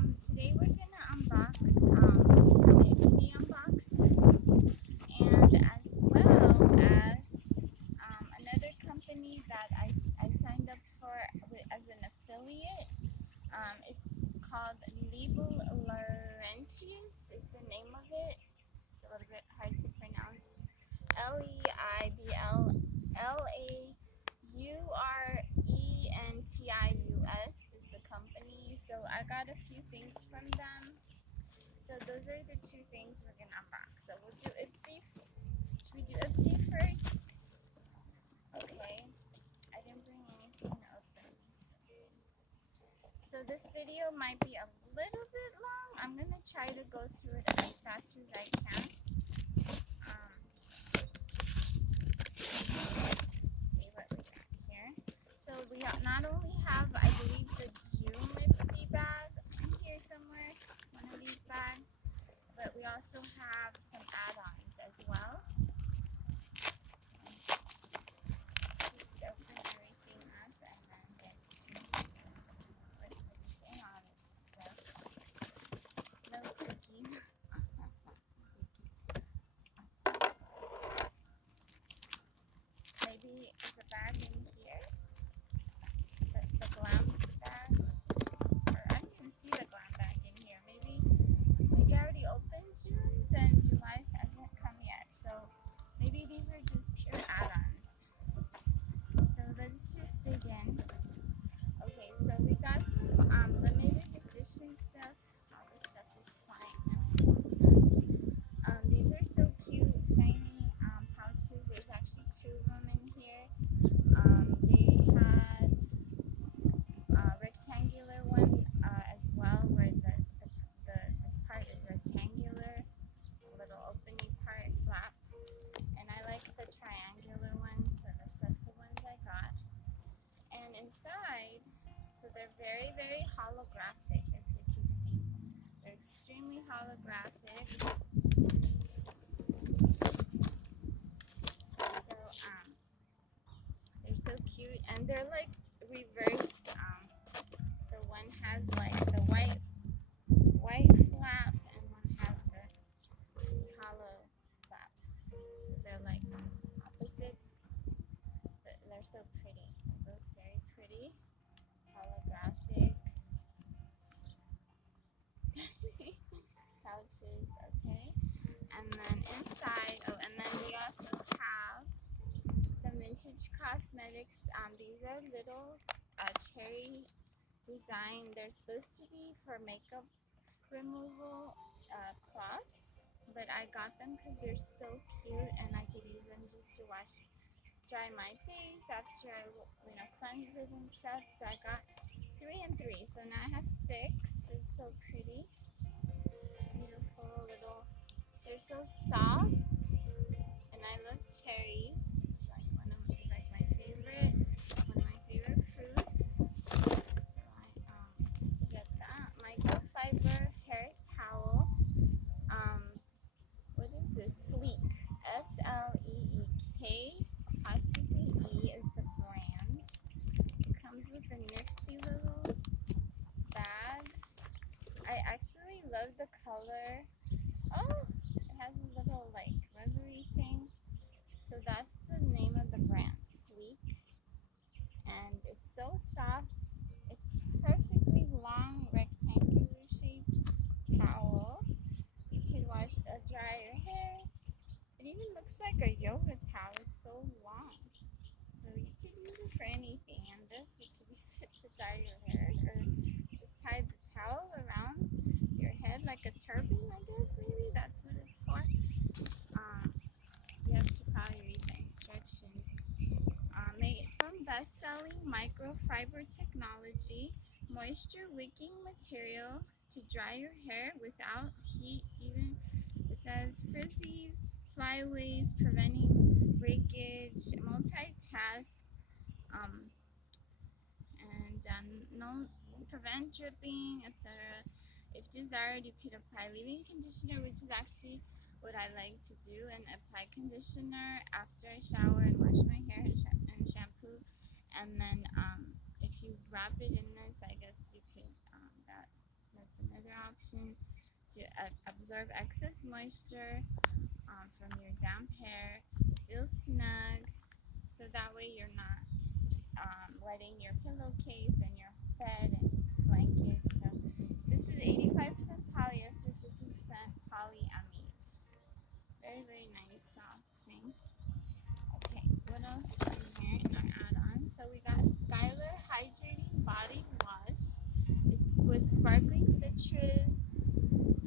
Today we're gonna unbox some Ipsy unboxing, and as well as another company that I signed up for as an affiliate. It's called Label Laurentius is the name of it. It's a little bit hard to pronounce. Leibleurentius is the company. So I got a few things from them. So those are the two things we're gonna unbox. So we'll do Ipsy. Should we do Ipsy first? Okay. I didn't bring anything to open this. So this video might be a little bit long. I'm gonna try to go through it as fast as I can. See what we got here. So we not only have, I believe, the June Ipsy bag in here somewhere, one of these bags, but we also have some add-ons as well. Just open everything up and then get to everything, all this stuff. No cookie. Maybe there's a bag in here. The glam bag. Or I didn't even see the glam bag in here. Maybe I already opened June's and July's hasn't come yet. So maybe these are just pure add-ons. So let's just dig in. Okay, so we got some limited edition stuff. All this stuff is flying now. These are so cute, shiny pouches. There's actually two of them in here. They had a rectangular one as well, where this part is rectangular, a little opening part, flap. And I like the triangular ones, so that's the ones I got. And inside, so they're very, very holographic, as you can see. They're extremely holographic. They're so cute, and they're like reverse. So one has like the white flap, and one has the hollow flap. So they're like opposites, but they're so pretty. They're both very pretty, holographic pouches. Okay, and then inside. Oh, and then we also have some vintage cosmetics. These are little cherry design. They're supposed to be for makeup removal cloths, but I got them because they're so cute and I could use them just to dry my face after I cleanse it and stuff. So I got 3 and 3. So now I have 6. It's so pretty, beautiful little. They're so soft, and I love cherries. One of my favorite fruits. So I get that microfiber hair towel. What is this? Sleek. SLEEK apostrophe E is the brand. It comes with a nifty little bag. I actually love the color. Oh, it has a little like rubbery thing. So that's the name of the brand, Sleek. And it's so soft. It's perfectly long, rectangular shaped towel. You can dry your hair. It even looks like a yoga towel. It's so long. So you could use it for anything. And this, you could use it to dry your hair, or just tie the towel around your head like a turban, I guess. Maybe that's what it's for. So you have to probably read the instructions. Made from best-selling microfiber technology, moisture wicking material to dry your hair without heat. Even it says frizzies, flyaways, preventing breakage, multitask, and no prevent dripping, etc. If desired, you could apply leave-in conditioner, which is actually what I like to do, and apply conditioner after I shower and wash my hair and shampoo. And then if you wrap it in this, I guess you could, that's an action to absorb excess moisture from your damp hair. Feel snug, so that way you're not wetting your pillowcase and your bed and blanket. So this is 85% polyester, 15% polyamide. Very, very nice, soft thing. Okay, what else is in here in our add-on? So we got Skylar Hydrating Body Wash. It's with sparkling citrus,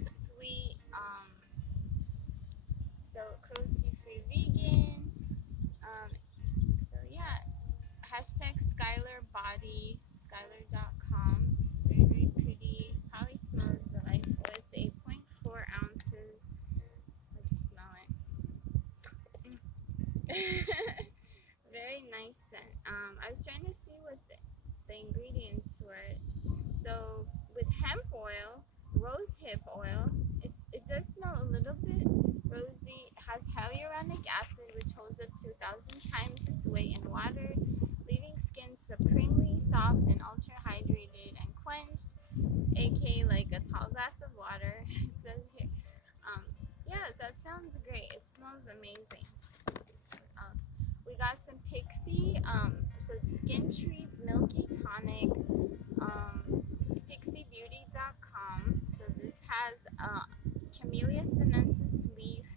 sweet, so cruelty-free vegan. So yeah, hashtag Skylar Body, Skylar.com. Very, very pretty. Probably smells delightful. It's 8.4 ounces. Let's smell it. Very nice scent. I was trying to see what the ingredients were. So with hemp oil, rose hip oil, it does smell a little bit rosy. It has hyaluronic acid, which holds up to 1,000 times its weight in water, leaving skin supremely soft and ultra hydrated and quenched, aka like a tall glass of water. It says here. Yeah, that sounds great. It smells amazing. We got some Pixie, so Skin Treats Milky Tonic, pixiebeauty.com. So this has Camellia sinensis leaf,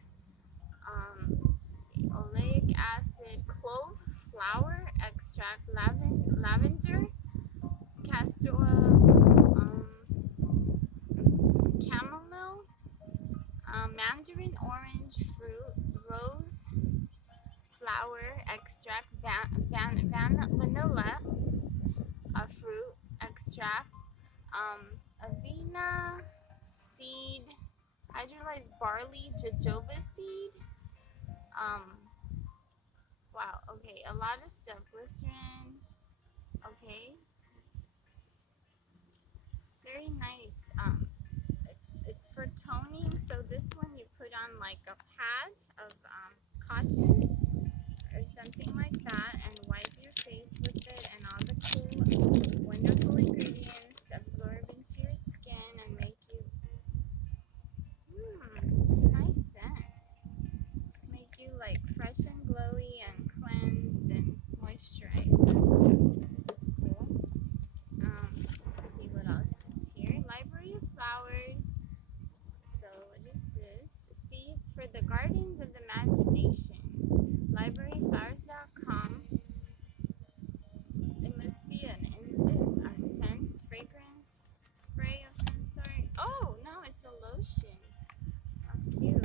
oleic acid, clove flower extract, lavender, castor oil, chamomile, mandarin orange fruit, rose flower extract, vanilla fruit extract, avena seed, hydrolyzed barley, jojoba seed. Wow, okay, a lot of stuff. Glycerin, okay, very nice. It's for toning, so this one you put on like a pad of cotton or something like that and wipe your face with it, and all the cool, wonderful ingredients absorb into your skin and make you, nice scent. Make you like fresh and glowy and cleansed and moisturized. That's cool. Let's see what else is here. Library of Flowers. So what is this? Seeds for the Gardens of the Imagination. Libraryflowers.com. It must be a scent, fragrance spray of some sort. Oh, no, it's a lotion. How cute.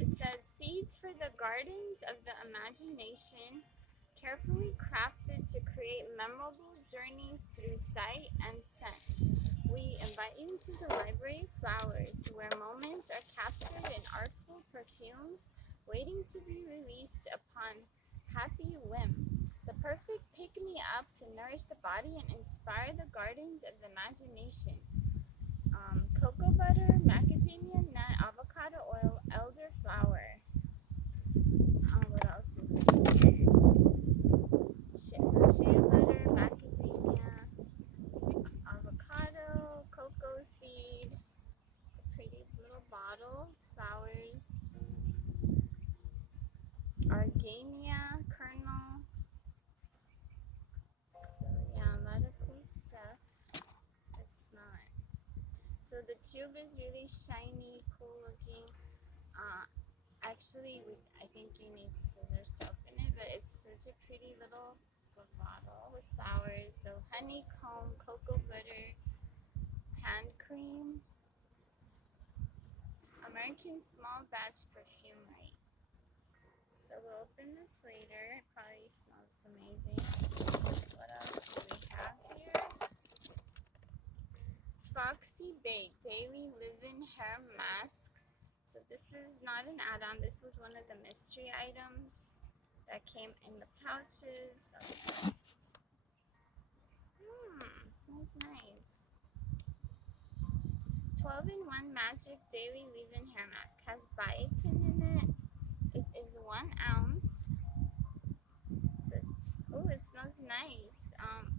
It says Seeds for the Gardens of the Imagination, carefully crafted to create memorable journeys through sight and scent. We invite you into the Library of Flowers, where moments are captured in artful perfumes waiting to be released upon happy whim. The perfect pick-me-up to nourish the body and inspire the gardens of the imagination. Cocoa butter, macadamia nut, avocado oil, elderflower. What else is here? So shea butter, macadamia, avocado, cocoa seed, a pretty little bottle, flowers, argania kernel. So yeah, a lot of cool stuff. Let's smell it. So the tube is really shiny, cool looking. Actually, I think you need scissors to open it, but it's such a pretty little bottle with flowers. So honeycomb, cocoa butter, hand cream, American small batch perfumery. So we'll open this later. It probably smells amazing. What else do we have here? Foxy Bake Daily Live-In Hair Mask. So this is not an add-on. This was one of the mystery items that came in the pouches. Okay. Smells nice. 12-in-1 Magic Daily Leave-In Hair Mask. Has biotin in it. It is 1 ounce. Oh, it smells nice.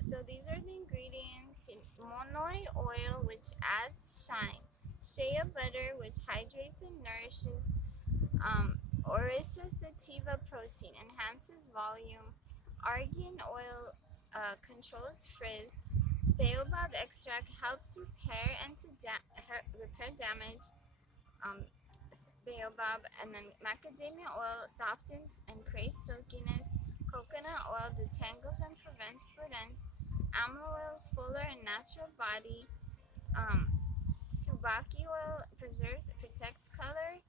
So these are the ingredients. Monoi oil, which adds shine. Shea butter, which hydrates and nourishes. Orisa sativa protein enhances volume. Argan oil controls frizz. Baobab extract helps repair repair damage. Um, Baobab, and then macadamia oil softens and creates silkiness. Coconut oil detangles and prevents split ends. Almond oil, fuller and natural body. Subaki oil preserves, protects color.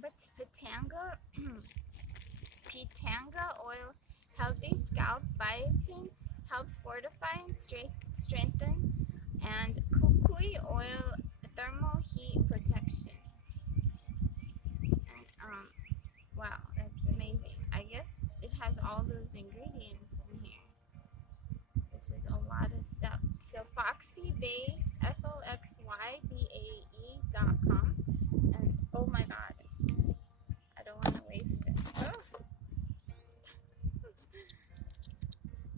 But pitanga oil, healthy scalp. Biotin helps fortify and strengthen. And kukui oil, thermal heat protection. And wow, that's amazing. I guess it has all those ingredients in here, which is a lot of stuff. So Foxy Bay, FOXYBAE.com. And oh my god, I don't want to waste it. Oh.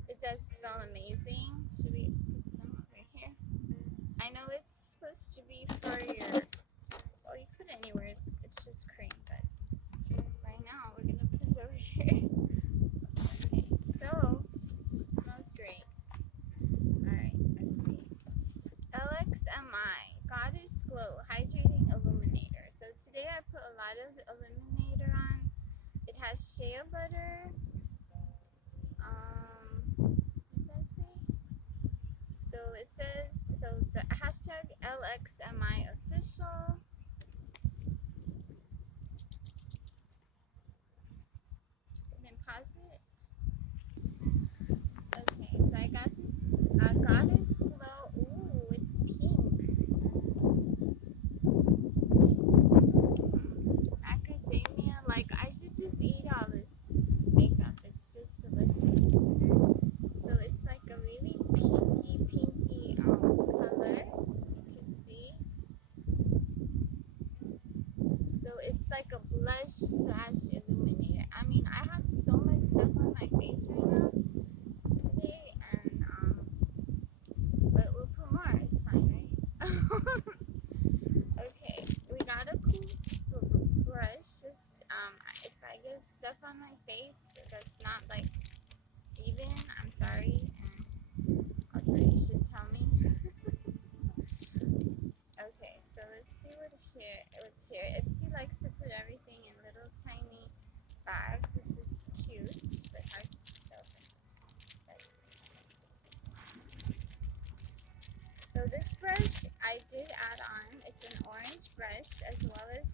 It does smell amazing. Should we put some over here? I know it's supposed to be for your, well, you put it anywhere, it's just cream, but right now we're gonna put it over here. Okay, so it smells great. Alright, let's see. LXMI, Goddess Glow Hydrating Illuminator. So today I put a lot of illuminator on. It has shea butter. What does that say? So it says, so the hashtag LXMI official. And then pause it. Okay, so I got this Goddess Glow. Ooh, it's pink. Macadamia, like I should just eat all this makeup. It's just delicious. So it's like a really pinky color, you can see. So it's like a blush / illuminator. I mean, I have so much stuff on my face right now today, and but we'll put more. It's fine, right? Okay, we got a cool brush. Just if I get stuff on my face that's not like even, I'm sorry, and also you should tell me. Okay, so let's see what's here. Ipsy likes to put everything in little tiny bags, which is cute, but hard to tell. So this brush I did add on. It's an orange brush, as well as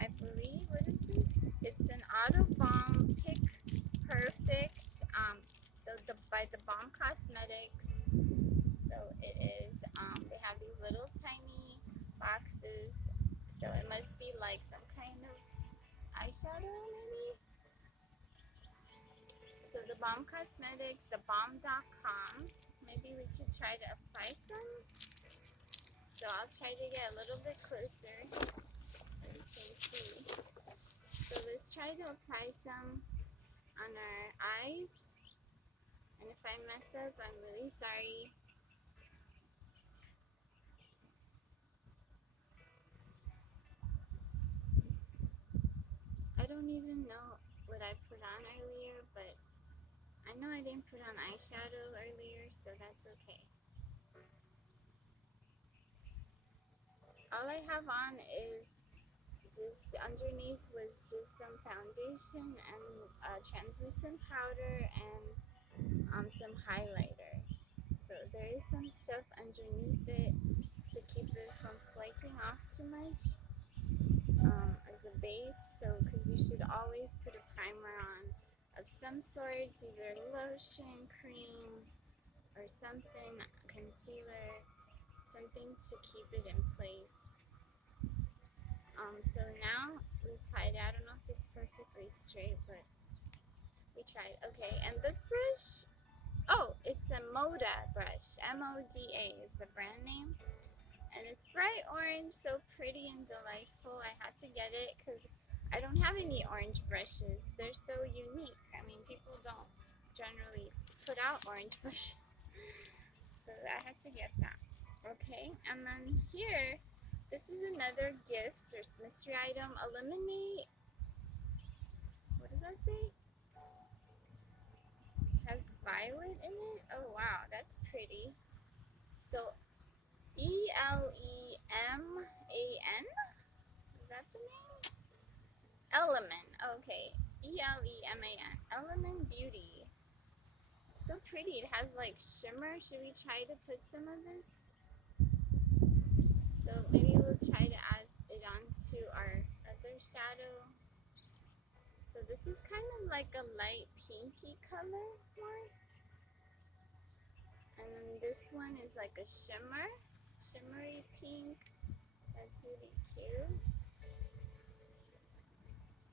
I believe, what is this? It's an Auto Balm Pick Perfect. So by the Balm Cosmetics. So it is. They have these little tiny boxes. So it must be like some kind of eyeshadow, maybe. So the Balm Cosmetics, thebalm.com. Maybe we could try to apply some. So I'll try to get a little bit closer so you can see. So let's try to apply some on our eyes. And if I mess up, I'm really sorry. I don't even know what I put on earlier, but I know I didn't put on eyeshadow earlier, so that's okay. All I have on is just underneath was just some foundation and translucent powder and some highlighter. So there is some stuff underneath it to keep it from flaking off too much as a base. So because you should always put a primer on of some sort, either lotion, cream, or something, concealer, something to keep it in place. So now we applied it. I don't know if it's perfectly straight, but we tried. Okay, and this brush, oh, it's a Moda brush. MODA is the brand name. And it's bright orange, so pretty and delightful. I had to get it because I don't have any orange brushes. They're so unique. I mean, people don't generally put out orange brushes. So I had to get that. Okay, and then here, this is another gift or mystery item. Eliminate. What does that say? It has violet in it. Oh wow, that's pretty. So Eleman. Is that the name? Element. Okay. Eleman. Element Beauty. So pretty. It has like shimmer. Should we try to put some of this? So maybe we'll try to add it onto our other shadow. So this is kind of like a light pinky color more. And then this one is like a shimmery pink. That's really cute.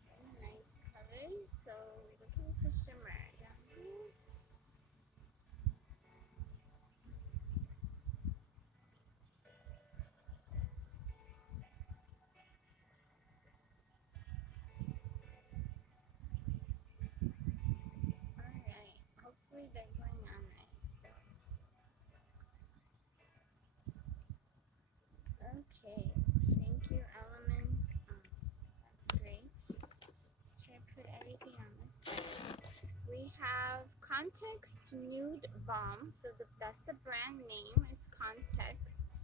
Very nice colors. So looking for shimmer down here. Alright, hopefully they're going on right. So, okay, thank you, Element. That's great. Try to put everything on this side. We have Context Nude Balm. So that's the brand name is Context.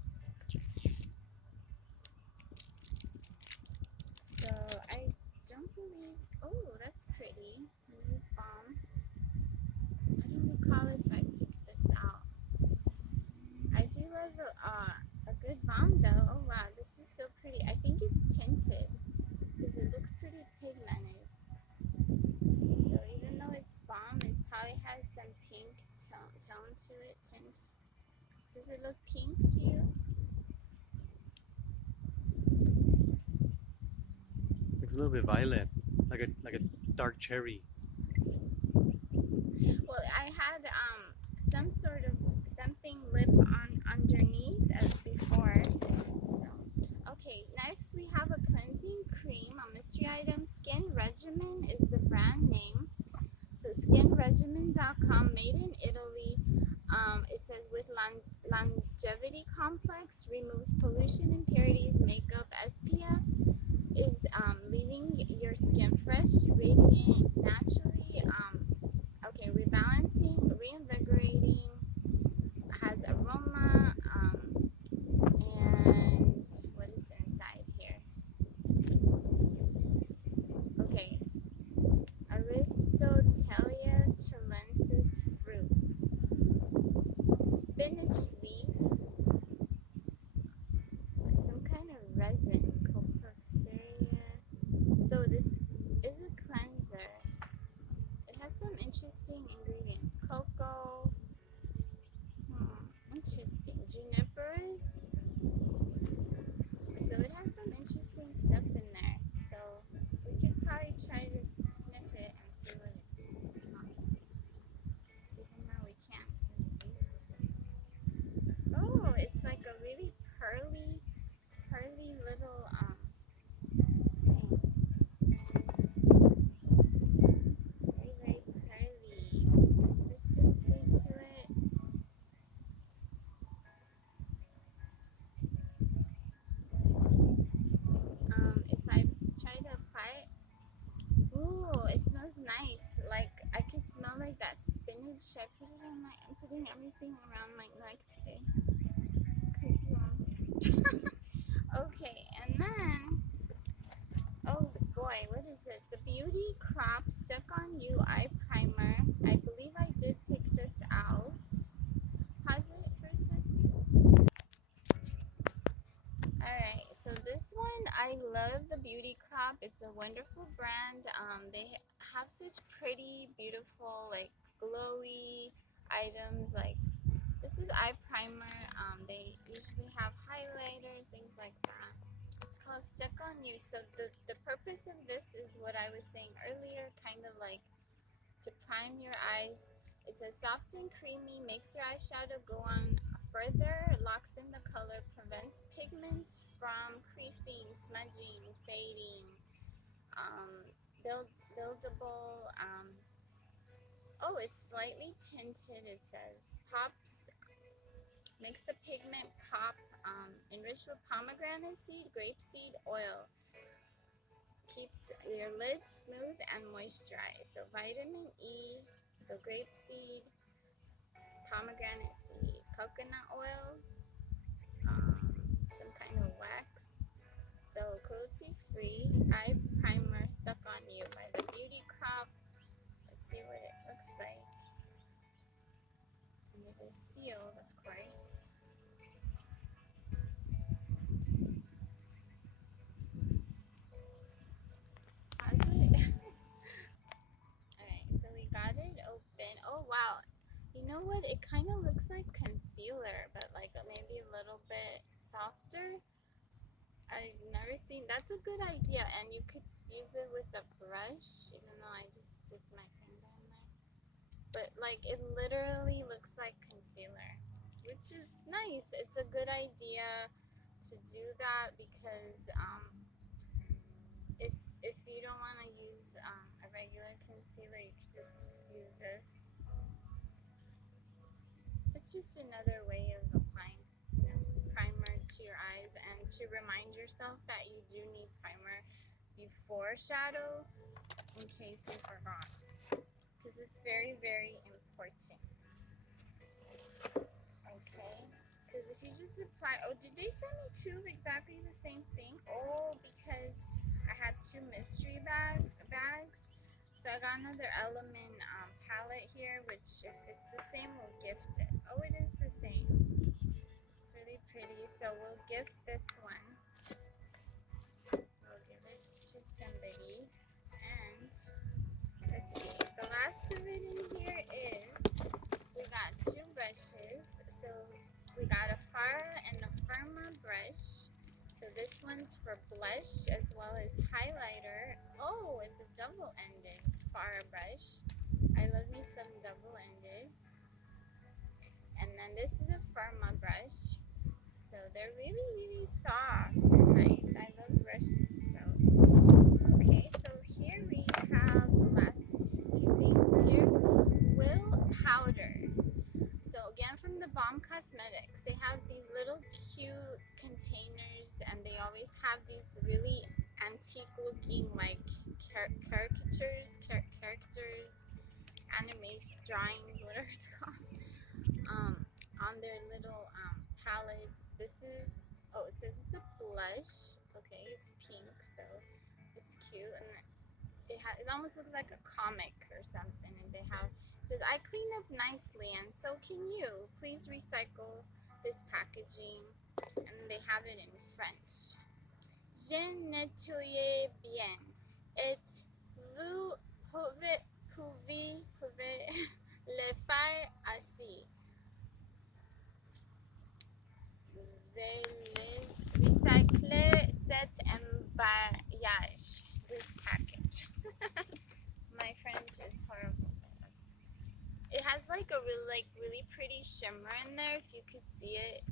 So I don't believe. Oh, that's pretty. Nude Balm. I don't recall if I picked this out. I do love a good balm though. Oh wow, this is so pretty. I think it's tinted because it looks pretty pigmented. So even though it's balm, it probably has some pink tone to it, tint. Does it look pink to you? Looks a little bit violet, like a dark cherry. Well, I had some sort of something lip on underneath as before. So, okay, next we have a cleansing cream, a mystery item. Skin Regimen is the brand name. So skinregimen.com, made in Italy. It says with longevity complex, removes pollution, impurities, makeup, SPF, is leaving your skin fresh, radiant, naturally. Okay, rebalancing, reinvigorating, has aroma, and what is inside here? Okay, Aristotelia chilensis fruit, spinach leaf, some kind of resin, copropharia. So this is a cleanser. It has some interesting ingredients. Cocoa, interesting. Juniperous. So it has some interesting stuff in there. So we could probably try to sniff it and see what it smells like. Even though we can't really. Oh, it's like a really pearly little very pearly consistency to it. If I try to apply it, ooh, it smells nice. Like I could smell like that spinach. I put it on my. I'm putting everything around my neck today. Okay, and then oh boy, what is this? The Beauty Crop Stuck on You Eye Primer. I believe I did pick this out. Pause it for a second. Alright, so this one, I love the Beauty Crop. It's a wonderful brand. They have such pretty, beautiful, like glowy items. Like this is eye primer. They usually have highlighters, things like that. It's called Stuck on You. So the purpose of this is what I was saying earlier, kind of like to prime your eyes. It's a soft and creamy, makes your eyeshadow go on further, locks in the color, prevents pigments from creasing, smudging, fading, buildable. Oh, it's slightly tinted, it says. Pops Makes the pigment pop. Enriched with pomegranate seed, grape seed oil. Keeps your lids smooth and moisturized. So vitamin E, so grape seed, pomegranate seed, coconut oil, some kind of wax. So cruelty-free eye primer stuck on you by the Beauty Crop. Let's see what it looks like. And it is sealed, of course. How's it? Alright, so we got it open. Oh wow. You know what? It kind of looks like concealer, but like maybe a little bit softer. I've never seen. That's a good idea, and you could use it with a brush, even though I just dipped my finger in there. But like it literally looks like concealer, which is nice. It's a good idea to do that because if you don't want to use a regular concealer, you could just use this. It's just another way of applying, primer to your eyes, and to remind yourself that you do need primer before shadow in case you forgot, because it's very, very important. Okay, because if you just apply, oh, did they send me two exactly the same thing? Oh, because I had two mystery bags. So I got another Element palette here, which if it's the same, we'll gift it. Oh, it is the same. It's really pretty. So we'll gift this one. We'll give it to somebody. And let's see. The last of it in here is we got two brushes. So we got a Farah and a Firma brush. So this one's for blush as well as highlighter. Oh, it's a double-ended Farah brush. I love me some double-ended. And then this is a Firma brush. So they're really, really soft and nice. I love brushes. So okay, so here we have the last few things here. Will powder. So again, from the Bomb Cosmetics, they have these little cute containers, and they always have these really antique-looking like characters, animation drawings, whatever it's called, on their little palettes. This is, oh, it says it's a blush. Okay, it's pink, so it's cute, and it almost looks like a comic or something, and they have, it says, I clean up nicely and so can you. Please recycle this packaging. And they have it in French. Je nettoie bien. Et vous pouvez le faire ainsi. Veuillez recycler cet emballage. This package. My French is horrible. It has like a really pretty shimmer in there. If you could see it,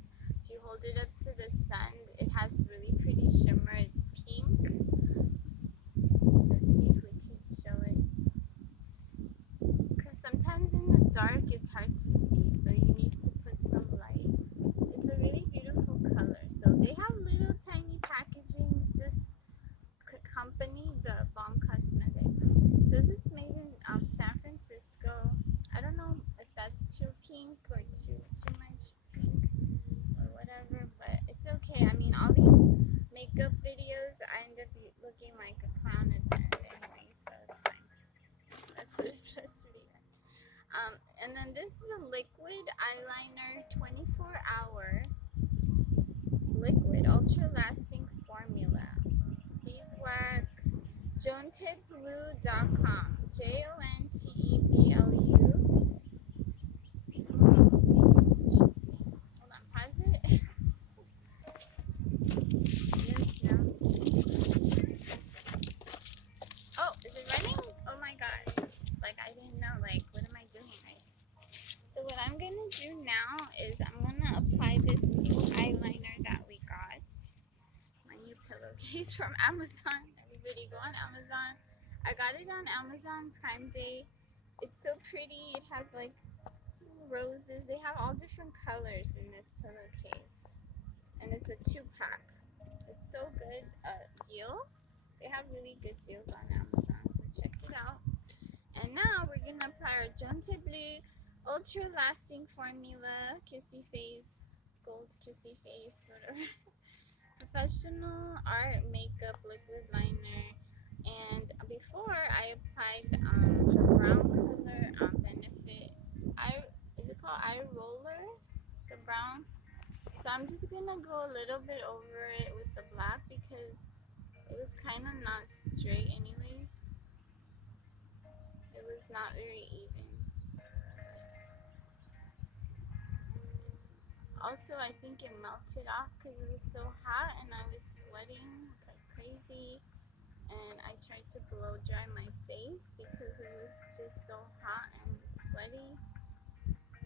if you hold it up to the sun, it has really pretty shimmer. It's pink. Let's see if we can show it. Because sometimes in the dark it's hard to see, so you need to put some light. It's a really beautiful color. So they have little tiny packagings. This company, the Bomb Cosmetics, says it's made in San Francisco. I don't know if that's too pink or too much pink or whatever, but it's okay. I mean, all these makeup videos, I end up looking like a clown at the end anyway, so it's fine. That's what it's supposed to be. And then this is a liquid eyeliner, 24-hour liquid, ultra-lasting formula. Beeswax, jonteblu.com. JONTEBLU. Interesting. Hold on, pause it. Yes, no. Oh, is it running? Oh my god. Like, I didn't know. Like, what am I doing right? So what I'm gonna do now is I'm gonna apply this new eyeliner that we got. My new pillowcase from Amazon. Everybody go on Amazon. I got it on Amazon Prime Day. It's so pretty. It has like roses. They have all different colors in this pillowcase. And it's a 2-pack. It's so good. Deal. They have really good deals on Amazon, so check it out. And now we're going to apply our Jonte Bleu Ultra Lasting Formula Kissy Face, Gold Kissy Face, whatever. Professional Art Makeup Liquid Liner. And before I applied the brown color Benefit, is it called Eye Roller? The brown. So I'm just gonna go a little bit over it with the black because it was kind of not straight anyways. It was not very even. Also, I think it melted off because it was so hot and I was sweating like crazy. And I tried to blow dry my face because it was just so hot and sweaty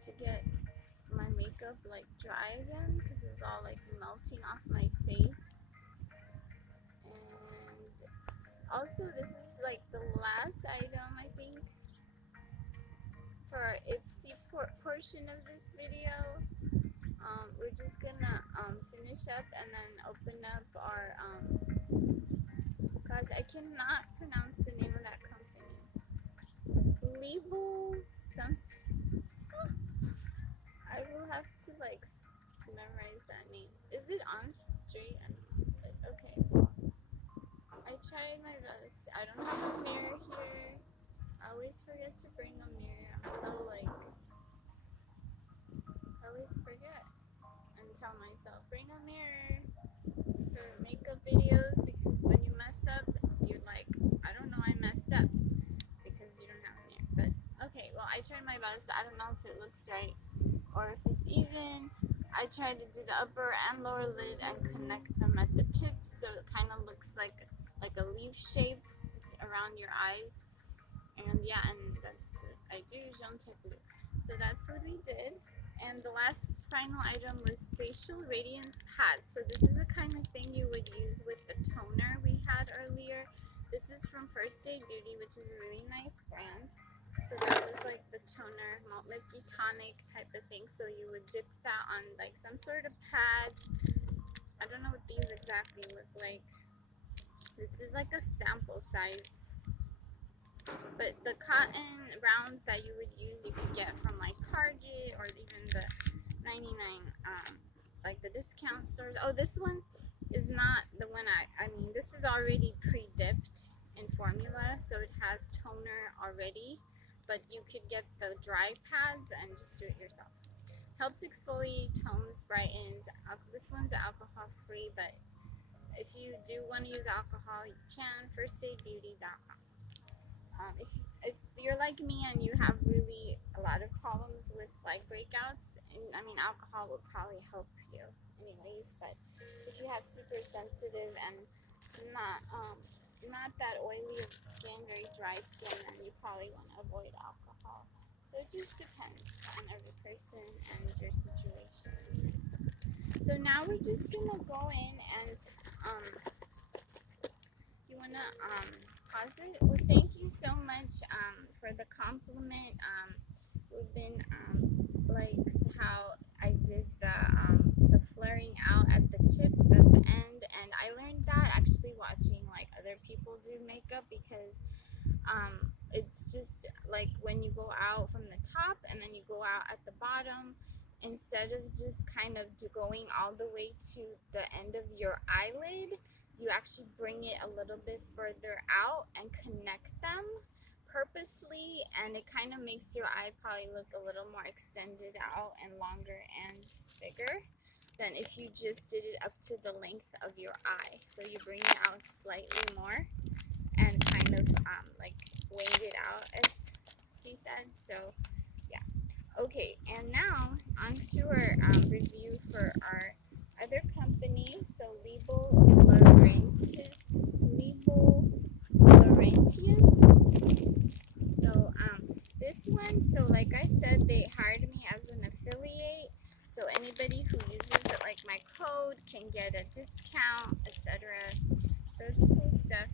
to get my makeup like dry again because it was all like melting off my face. And also this is like the last item I think for our Ipsy portion of this video. We're just gonna finish up and then open up our gosh, I cannot pronounce the name of that company. Label something. I will have to like memorize that name. Is it on straight? I don't know. But okay, well, I tried my best. I don't have a mirror here. I always forget to bring a mirror. I'm so like, I always forget and tell myself, bring a mirror for makeup videos because when you mess up, you're like, I don't know, I messed up because you don't have a mirror. But okay, well, I tried my best. I don't know if it looks right or if it's even. I tried to do the upper and lower lid and connect them at the tips so it kind of looks like a leaf shape around your eyes. And yeah, and that's what I do, Jonte Bleu. So that's what we did. And the last final item was facial radiance pads. So this is the kind of thing you would use with the toner we had earlier. This is from First Aid Beauty, which is a really nice brand. So that was like the toner, milky tonic type of thing. So you would dip that on like some sort of pads. I don't know what these exactly look like. This is like a sample size. But the cotton rounds that you would use, you could get from like Target or even the 99, like the discount stores. Oh, this one is not the one I mean, this is already pre-dipped in formula, so it has toner already. But you could get the dry pads and just do it yourself. Helps exfoliate, tones, brightens. This one's alcohol-free, but if you do want to use alcohol, you can. FirstAidBeauty.com. If you're like me and you have really a lot of problems with like breakouts, and I mean alcohol will probably help you anyways, but if you have super sensitive and not that oily of skin, very dry skin, then you probably want to avoid alcohol. So it just depends on every person and your situation. So now we're just gonna go in and you wanna pause it? Well, thank you so much for the compliment. We've been likes how I did the flaring out at the tips at the end, and I learned that actually watching like other people do makeup because it's just like when you go out from the top and then you go out at the bottom, instead of just kind of going all the way to the end of your eyelid, you actually bring it a little bit further out and connect them purposely, and it kind of makes your eye probably look a little more extended out and longer and bigger than if you just did it up to the length of your eye. So you bring it out slightly more and kind of like wing it out, as he said. So yeah, okay, and now on to our review for our other company. So Laurentius. So this one, so like I said, they hired me as an affiliate, so anybody who uses it like my code can get a discount, etc. So it's cool stuff.